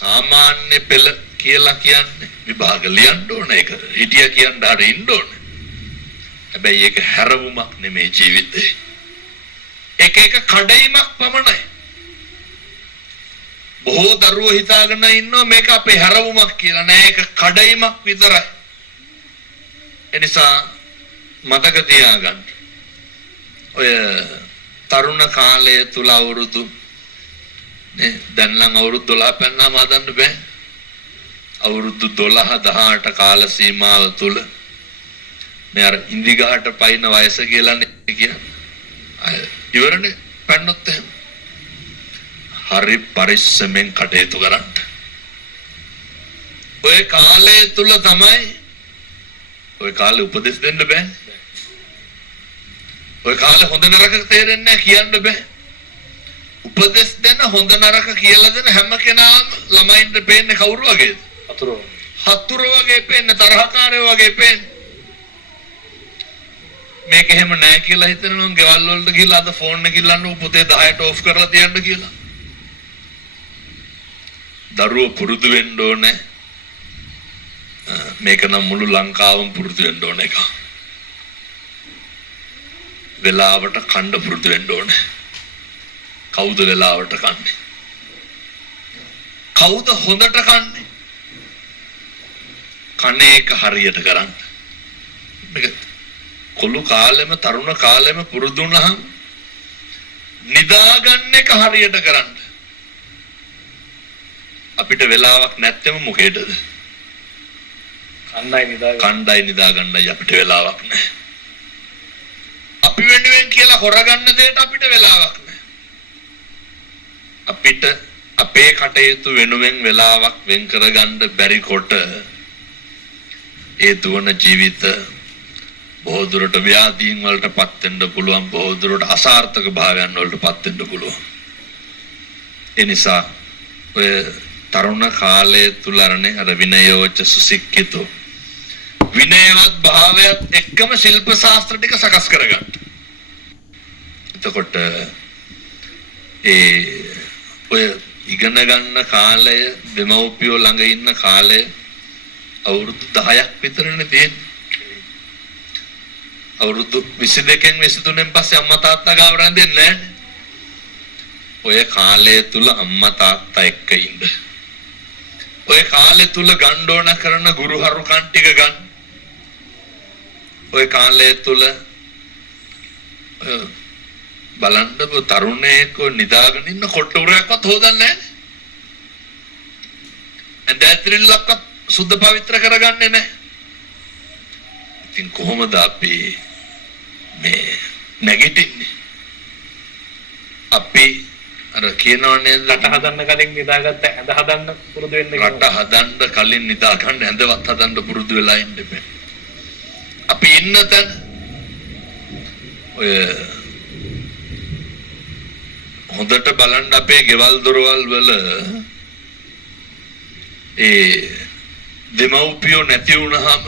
සාමාන්‍ය පෙළ කියලා කියන්නේ විභාග ලියන්න ඕන එක. හිටියා කියන්න හරි ඉන්න ඕන. හැබැයි ඒක හැරවුමක් නෙමෙයි ජීවිතේ. එක කඩයිමක් පමණයි. බොහෝ දරුවෝ හිතාගෙන ඉන්නවා මේක අපේ හැරවුමක් කියලා. නෑ ඒක කඩයිමක් විතරයි. එනිසා මතක තියාගන්න. ඔය තරුණ කාලය තුල අවුරුදු නේ දැන් නම් අවුරුදු 12 පෙන්නාම හදන්න බෑ. අවුරුදු 12 18 කාල සීමාව තුල මේ අර ඉන්දිගහට පයින් වයස කියලානේ කියන්නේ. ඉවරනේ පන්නොත් එහෙම. හරි පරිස්සමෙන් කටයුතු කරන්න. ඔය කාලය තුල තමයි ඔය කාලේ උපදෙස් දෙන්න බෑ. ඔය කාලේ හොඳ නරක තේරෙන්නේ නැහැ කියන්න බෑ. උපදෙස් දෙන හොඳ නරක කියලා දෙන හැම කෙනාම ළමයින්ට පේන්නේ කවුරු වගේද? හතුරු වගේ පේන්නේ, තරහකාරයෝ වගේ පේන්නේ. මේක එහෙම නැහැ කියලා හිතනවා නම් ගෙවල් වලට ගිහලා අද ෆෝන් එක ඉල්ලන්න පුතේ 10ට ඕෆ් කරලා තියන්න කියලා. දරුවෝ පුරුදු වෙන්න ඕනේ. මේක නම් මුළු ලංකාවම පුරුදු වෙන්න ඕන එක. වෙලාවට කන්න පුරුදු වෙන්න ඕනේ. කවුද වෙලාවට කන්නේ? කවුද හොඳට කන්නේ? කන්නේ එක හරියට කරන්න. මේක කොළු කාලෙම තරුණ කාලෙම පුරුදු වුණාම නිදාගන්න එක හරියට කරන්න. අපිට වෙලාවක් නැත්තෙම මොකේද? කණ්ඩායි නිදාගන්නයි අපිට වෙලාවක් නැහැ. අපි වෙනුවෙන් කියලා හොරගන්න දෙයට අපිට වෙලාවක් නැහැ. අපිට අපේ කටයුතු වෙනුවෙන් වෙලාවක් වෙන් කරගන්න බැරි කොට ඒ දුවන ජීවිත බොහෝ දුරට ව්‍යාධීන් වලට පත් වෙන්න පුළුවන්, බොහෝ දුරට අසාර්ථක භාවයන් වලට පත් වෙන්න පුළුවන්. ඒ නිසා ඔය තරුණ කාලය තුල අරනේ අර විනයෝච සුසික්කිතෝ විනයවත් භාවයත් එක්කම ශිල්ප ශාස්ත්‍ර ටික සකස් කරගන්න. එතකොට ඔය ඉගෙන ගන්න කාලය, දෙමව්පියෝ ළඟ ඉන්න කාලය අවුරුදු 10ක් විතරනේ තියෙන්නේ. අවුරුදු 22න් 23න් පස්සේ අම්මා තාත්තා ගාව රැඳෙන්නේ නැහැ. ඔය කාලය තුල අම්මා තාත්තා එක්ක ඉන්න. ඔය කාලය තුල ගන්න ඕන කරන ගුරු හරුකම් ටික ගන්න. ඔය කාලය තුල බලන්න තරුණයෙක් නිදාගෙන ඉන්න කොට උරයක්වත් හොදන්නේ නැහැ. ඇඳැතිරිල්ලක්වත් සුද්ධ පවිත්‍ර කරගන්නේ නැහැ. ඉතින් කොහොමද අපි මේ නැගිටින්නේ? අපි අර කියනවනේ රට හදන්න කලින් නිදාගත්ත ඇඳ හදන්න පුරුදු වෙන්න කියලා. රට හදන්න කලින් නිදා ගන්න ඇඳවත් හදන්න පුරුදු වෙලා ඉන්න බෑ. අපි ඉන්න තැන ඔය හොඳට බලන්න අපේ ගෙවල් දොරවල් වල දෙමව්පියෝ නැති වුණාම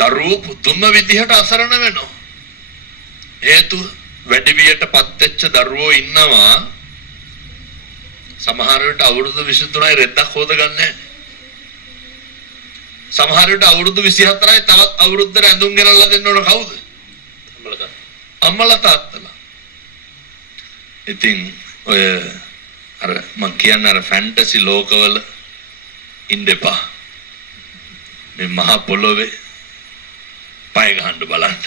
දරුවෝ පුදුම විදිහට අසරණ වෙනවා. හේතුව වැඩි වියටපත් වෙච්ච දරුවෝ ඉන්නවා සමහර විට අවුරුදු 23යි රෙද්දක් හොදගන්නේ නැහැ. සමහර විට අවුරුදු 24යි තවත් අවුරුද්දකට ඇඳුම් ගෙනල්ලා දෙන්න ඕන කවුද? අම්මලා තාත්තලා. ඉතින් ඔය අර මං කියන්නේ අර ෆැන්ටසි ලෝකවල ඉන්න එපා. මේ මහ පොළොවේ පය ගහන්න බලන්න.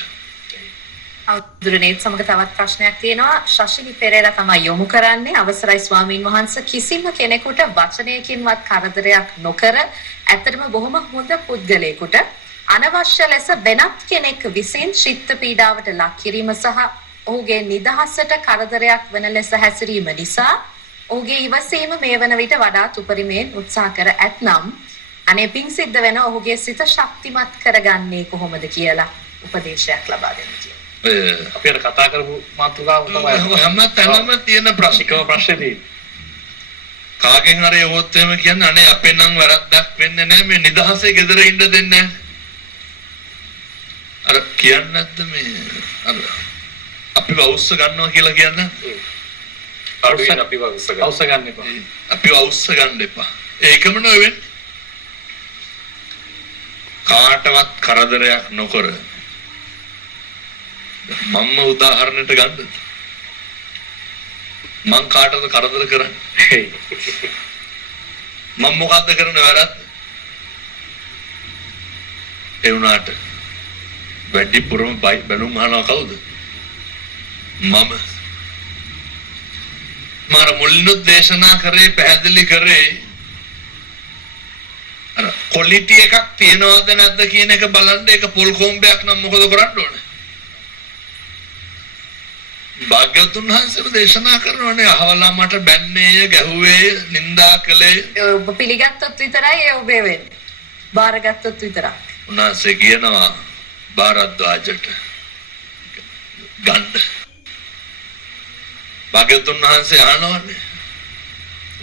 අවුරුදුරේත් සමග තවත් ප්‍රශ්නයක් තියෙනවා. ශෂිනි පෙරේරා තමයි යොමු කරන්නේ. අවසරයි ස්වාමීන් වහන්සේ, කිසිම කෙනෙකුට වචනයකින්වත් කරදරයක් නොකර ඇත්තටම බොහොම හොඳ පුද්ගලයෙකුට අනවශ්‍ය ලෙස වෙනත් කෙනෙක් විසින් චිත්ත පීඩාවට ලක් කිරීම සහ ඔහුගේ නිදහසට කරදරයක් වන ලෙස හැසිරීම නිසා ඔහුගේ ඉවසීම මේ වන විට වඩාත් උපරිමයෙන් උත්සාහ කර ඇතනම් අනේ පිං සිද්ධ වෙන ඔහුගේ සිත ශක්තිමත් කරගන්නේ කොහොමද කියලා උපදේශයක් ලබා දෙන්න කියලා. අපි අර කතා කරපු මාතෘකාව තමයි හැම තැනම තියෙන ප්‍රශ්නේ. කාගෙන් හරි යවොත් එහෙම කියන්නේ අනේ අපේ නම් වැරද්දක් වෙන්නේ නැහැ, මේ නිදහසේ ගෙදර ඉන්න දෙන්නේ නැහැ. අර කියන්නේ නැද්ද මේ අර අපි වවුස්ස ගන්නවා කියලා කියන්නේ? අඩුවෙන් අපිව අවශ්‍ය ගන්න එපා. අපිව අවශ්‍ය ගන්න එපා. ඒකම නෙවෙයි. කාටවත් කරදරයක් නොකර මම උදාහරණයට ගන්නද? මං කාටද කරදර කරන්නේ? මම මොකද්ද කරන වැරද්ද? ඒ වුණාට වැඩිපුරම බැනුම් අහනවා කවුද? මම. මාර මුලින්ම දේශනා කරේ පැහැදිලි කරේ අර ක්වොලිටි එකක් තියනවද නැද්ද කියන එක බලන්න. ඒක පොල් කොම්බයක් නම් මොකද කරන්න ඕනේ? භාග්‍යවතුන් වහන්සේම දේශනා කරනවානේ අහවලා මට බැන්නේය, ගැහුවේ, නින්දා කළේ. ඔබ පිළිගත්තොත් විතරයි ඒ ඔබේ වෙන්නේ. බාරගත්තොත් විතරයි. උන්වහන්සේ කියනවා භාරද්වාජට ගන්න. භාග්‍යවතුන් වහන්සේ අහනවානේ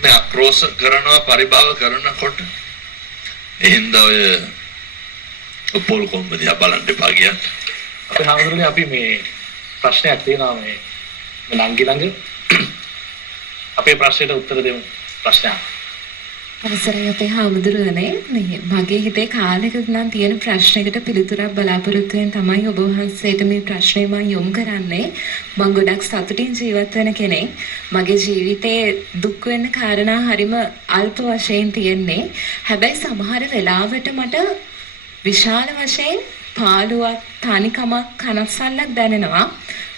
මේ අක්‍රෝෂ කරනවා පරිභව කරනකොට එහෙනම් ඔය පොල් කොම්බ දිහා බලන්න එපා කියන්නේ. අපි හාමුදුරනේ අපි මේ ප්‍රශ්නයක් තියෙනවා මේ නංගි ළඟ. අපේ ප්‍රශ්නෙට උත්තර දෙමු. ප්‍රශ්නයක්. අවසරයි අපේ හාමුදුරුවනේ, මේ මගේ හිතේ කාලෙකට නම් තියෙන ප්‍රශ්නයකට පිළිතුරක් බලාපොරොත්තු වෙන තමයි ඔබ වහන්සේට මේ ප්‍රශ්නේ මම යොමු කරන්නේ. මම ගොඩක් සතුටින් ජීවත් වෙන කෙනෙක්. මගේ ජීවිතේ දුක් වෙන්න කාරණා හරිම අල්ප වශයෙන් තියෙන්නේ. හැබැයි සමහර වෙලාවට මට විශාල වශයෙන් පාළුවක්, තනිකමක්, කනස්සල්ලක් දැනෙනවා.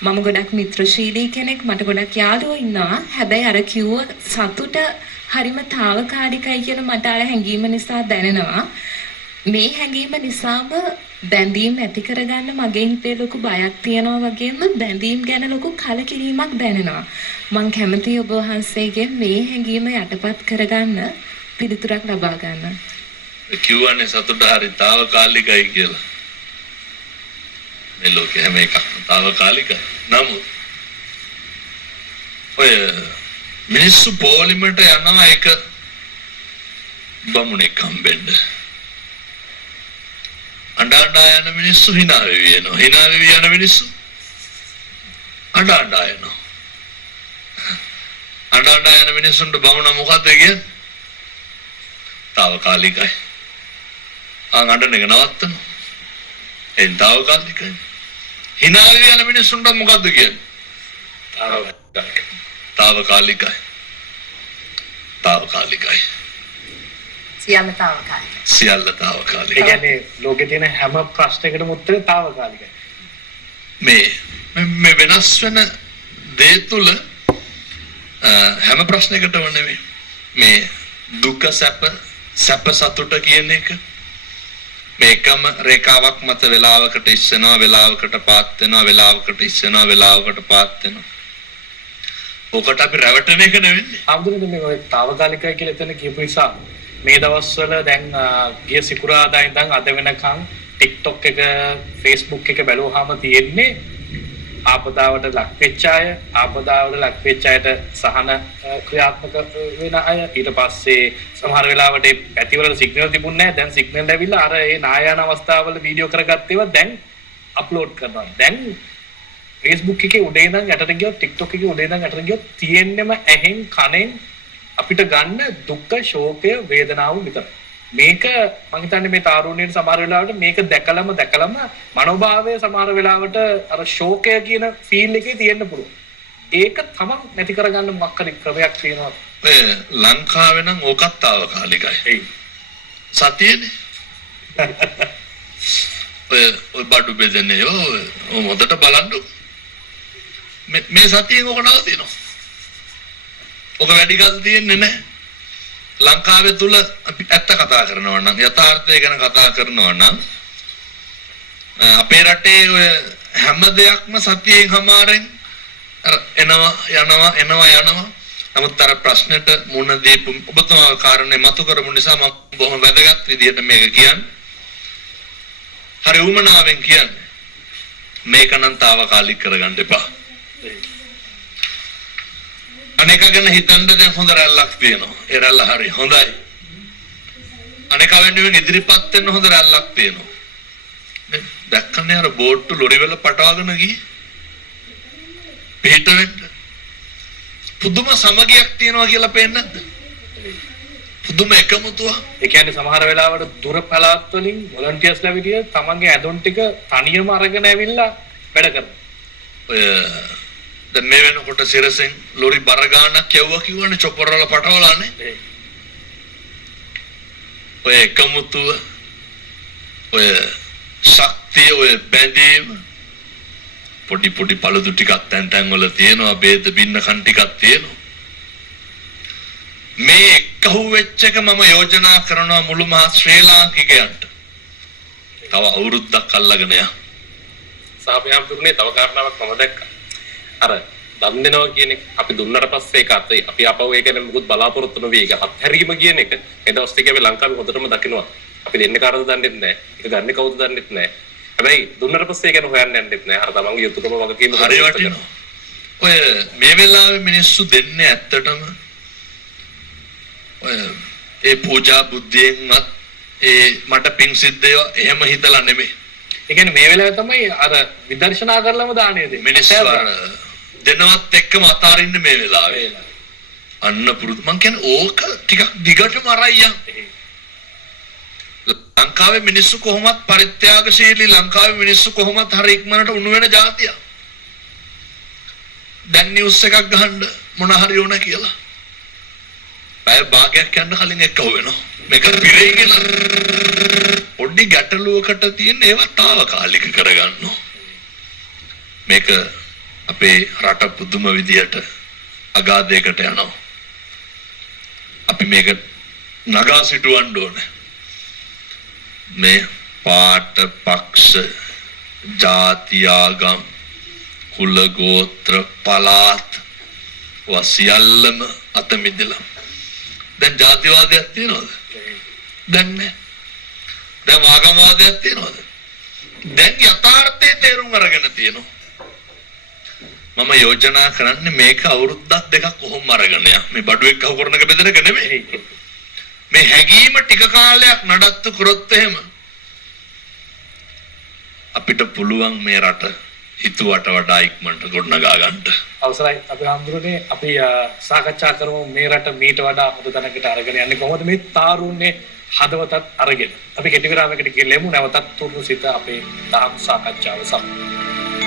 මම ගොඩක් මිත්‍රශීලී කෙනෙක්, මට ගොඩක් යාළුවෝ ඉන්නවා. හැබැයි අර කිව්ව සතුට හරිම తాවකාලිකයි කියලා මට අර හැඟීම නිසා දැනෙනවා. මේ හැඟීම නිසාම බැඳීම් ඇති කරගන්න මගේ හිතේ ලොකු බයක් තියෙනවා, වගේම බැඳීම් ගැන ලොකු කලකිරීමක් දැනෙනවා. මම කැමතියි ඔබ වහන්සේගේ මේ හැඟීම යටපත් කරගන්න පිළිතුරක් ලබා ගන්න. කිව්වනේ සතුට හරි తాවකාලිකයි කියලා. මේ ලෝකේ හැම එකක්ම తాවකාලිකයි. නමුත් ඔය මිනිස්සු පොලිමට යනවා එක බමුණෙක් හම්බෙන්න. අඬා යන මිනිස්සු hina වෙවි යනවා. hina වෙවි යන මිනිස්සු අඬා යනවා. අඬා යන මිනිස්සුන්ට බමුණ මොකද්ද කියන්නේ? తాවකාලිකයි. අඬන එක නවත්තනවා. එන් తాවකාලිකයි. hina වෙවි යන මිනිස්සුන්ට මොකද්ද කියන්නේ? తాවකාලිකයි. తాවකාලිකයි. සියල්ල తాවකාලිකයි. සියල්ල ඒ తాවකාලිකයි. කියන්නේ ලෝකේ තියෙන හැම ප්‍රශ්නයකටම උත්තරේ తాවකාලිකයි. මේ වෙනස් වෙන දේ තුල හැම ප්‍රශ්නයකටම නෙමෙයි. මේ දුක සැප සතුට කියන එක මේකම රේඛාවක් මත වේලාවකට ඉස්සෙනවා, වේලාවකට පාත් වෙනවා, වේලාවකට ඉස්සෙනවා, වේලාවකට පාත් වෙනවා. ඔකට අපි රැවටෙන එක නෙවෙන්නේ. හාමුදුරනේ මේ ඔය తాවකාලිකයි කියලා එතන කියපු නිසා මේ දවස්වල දැන් ගිය සිකුරාදා ඉඳන් අද වෙනකන් TikTok එක, Facebook එක බැලුවාම තියෙන්නේ ආපදාවට ලක් වෙච්ච අය, ආපදාවට ලක් වෙච්ච අයට සහන ක්‍රියාත්මක වෙන අය. ඊට පස්සේ සමහර වෙලාවට ඒ පැතිවල සිග්නල් තිබුණේ නැහැ. දැන් සිග්නල් ඇවිල්ලා අර ඒ නායන අවස්ථාවල වීඩියෝ කරගත්ත ඒවා දැන් අප්ලෝඩ් කරනවා. දැන් Facebook එකේ උඩේ ඉඳන් යටට ගියොත්, TikTok එකේ උඩේ ඉඳන් යටට ගියොත් තියෙන්නම ඇහෙන් කනෙන් අපිට ගන්න දුක්ඛ, ශෝකය, වේදනාව විතරයි. මේක මම හිතන්නේ මේ තාරුණ්‍යයේ සමහර වෙලාවට මේක දැකලම මනෝභාවය සමහර වෙලාවට අර ශෝකය කියන ෆීල් එකේ තියෙන්න පුළුවන්. ඒක තමන් නැති කරගන්න මොකක් හරි ක්‍රමයක් තියෙනවා. ඔය ලංකාවේ නම් ඕකත් తాවකාලිකයි. එයි. සතියනේ. ඔය බඩු බෙදන්නේ ඔය මොකට බලන්න. මේ සතියෙන් ඕක නවතිනවා. ඕක වැඩි කල් තියෙන්නේ නැහැ. ලංකාවේ තුල අපි ඇත්ත කතා කරනවා නම්, යථාර්ථය ගැන කතා කරනවා නම් අපේ රටේ ඔය හැම දෙයක්ම සතියෙන් හමාරෙන් එනවා. නමුත් අර ප්‍රශ්නෙට මුණ දීපු ඔබතුමා කාරණේ මතු කරමු නිසා මම බොහොම වැදගත් විදිහට මේක කියන්නේ. හරි උමනාවෙන් කියන්නේ. මේක නම් తాවකාලික කරගන්න එපා. අනේක ගැන හිතන්න දැන් හොඳ රැල්ලක් තියෙනවා. ඒ රැල්ල හරි හොඳයි. අනේක වෙනුවෙන් ඉදිරිපත් වෙන්න හොඳ රැල්ලක් තියෙනවා. මේ දැක්කනේ අර බෝට්ටු ලොරි වල පටවගෙන ගියේ. පිට වෙන්න. පුදුම සමගියක් තියෙනවා කියලා පේන්නේ නැද්ද? පුදුම එකමුතුව. ඒ කියන්නේ සමහර වෙලාවට දුර පළාත් වලින් වොලන්ටියර්ස්ලා විදිය තමන්ගේ ඇඳුම් ටික තනියම අරගෙන ඇවිල්ලා වැඩ කරනවා. ඔය දැන් මේ වෙනකොට සිරසෙන් ලොරි බර ගානක් යවුවා කිව්වනේ චොපර් වල පටවලානේ. ඔය එකමුතුව ඔය ශක්තිය ඔය බැඳීම පොඩි පොඩි පළදු ටිකක් තැන් වල තියෙනවා බේද බින්න කන් ටිකක් තියෙනවා. මේ එකහුව වෙච්ච එක මම යෝජනා කරනවා මුළු මහත් ශ්‍රී ලාංකිකයන්ට. තව අවුරුද්දක් අල්ලගෙන යන්න. සාපයම් තුනේ තව කාරණාවක් මම දැක්කා. අර දන් දෙනවා කියන එක අපි දුන්නට පස්සේ ඒක අතේ අපි අපව ඒක ගැන මුකුත් බලාපොරොත්තු නොවී ඒක අත්හැරීම කියන එක මේ දවස් ටිකේ අපි ලංකාවේ හොඳටම දකිනවා. අපි දෙන්නේ කාටද දන්නේ නැහැ. ඒක ගන්නේ කවුද දන්නේ නැහැ. හැබැයි දුන්නට පස්සේ ඒක ගැන හොයන්න යන්නෙත් නැහැ. අර තමන්ගේ යුතුයකම වගකීම හරි වටිනවා. ඔය මේ වෙලාවේ මිනිස්සු දෙන්නේ ඇත්තටම ඔය ඒ පූජා බුද්ධියෙන්වත් ඒ මට පිං සිද්ධ ඒවා එහෙම හිතලා නෙමෙයි. ඒ කියන්නේ මේ වෙලාවේ තමයි අර විදර්ශනා කරලම දාණය දෙන්නේ. මිනිස්සු දෙනවත් එක්කම අතාරින්න මේ වෙලාවේ. අන්න පුරුදු මං කියන්නේ ඕක ටිකක් දිගටම අරයියන්. ලංකාවේ මිනිස්සු කොහොමත් පරිත්‍යාගශීලී ලංකාවේ මිනිස්සු කොහොමත් හරි ඉක්මනට උණු වෙන જાතියක්. දැන් නිවුස් එකක් ගහන්න මොන හරි ඕන කියලා. අය භාගයක් යන්න කලින් එක්ක වෙනවා. මේක පිරෙයි කියලා. පොඩි ගැටලුවකට තියෙන ඒවා తాවකාලික කරගන්නවා. මේක අපේ රට පුදුම විදියට අගාධයකට යනවා. අපි මේක නගා සිටවන්න ඕනේ. මේ පාට පක්ෂ ජාති ආගම් කුල ගෝත්‍ර පළාත් වසියල්ලම අත මිදලා දැන් ජාතිවාදයක් තියනවද? දැන් නෑ. දැන් ආගමවාදයක් තියනවද? දැන් යථාර්ථයේ තේරුම් අරගෙන තියෙනවා. මම යෝජනා කරන්නේ මේක අවුරුද්දක් දෙකක් කොහොම අරගෙන යන්න. මේ බඩු එක්ක කරන එක බෙදෙන එක නෙමෙයි. මේ හැඟීම ටික කාලයක් නඩත්තු කරොත් එහෙම අපිට පුළුවන් මේ රට හිතුවට වඩා ඉක්මනට ගොඩනගා ගන්නට. අවසරයි අපි හඳුරන්නේ අපි සාකච්ඡා කරමු මේ රට මීට වඩා හොඳ තැනකට අරගෙන යන්නේ කොහොමද මේ තාරුණ්‍ය හදවතත් අරගෙන. අපි කෙටි විරාමයකට ගිහින් නැවතත් තුරුසිත අපේ තාම් සාකච්ඡාව සමග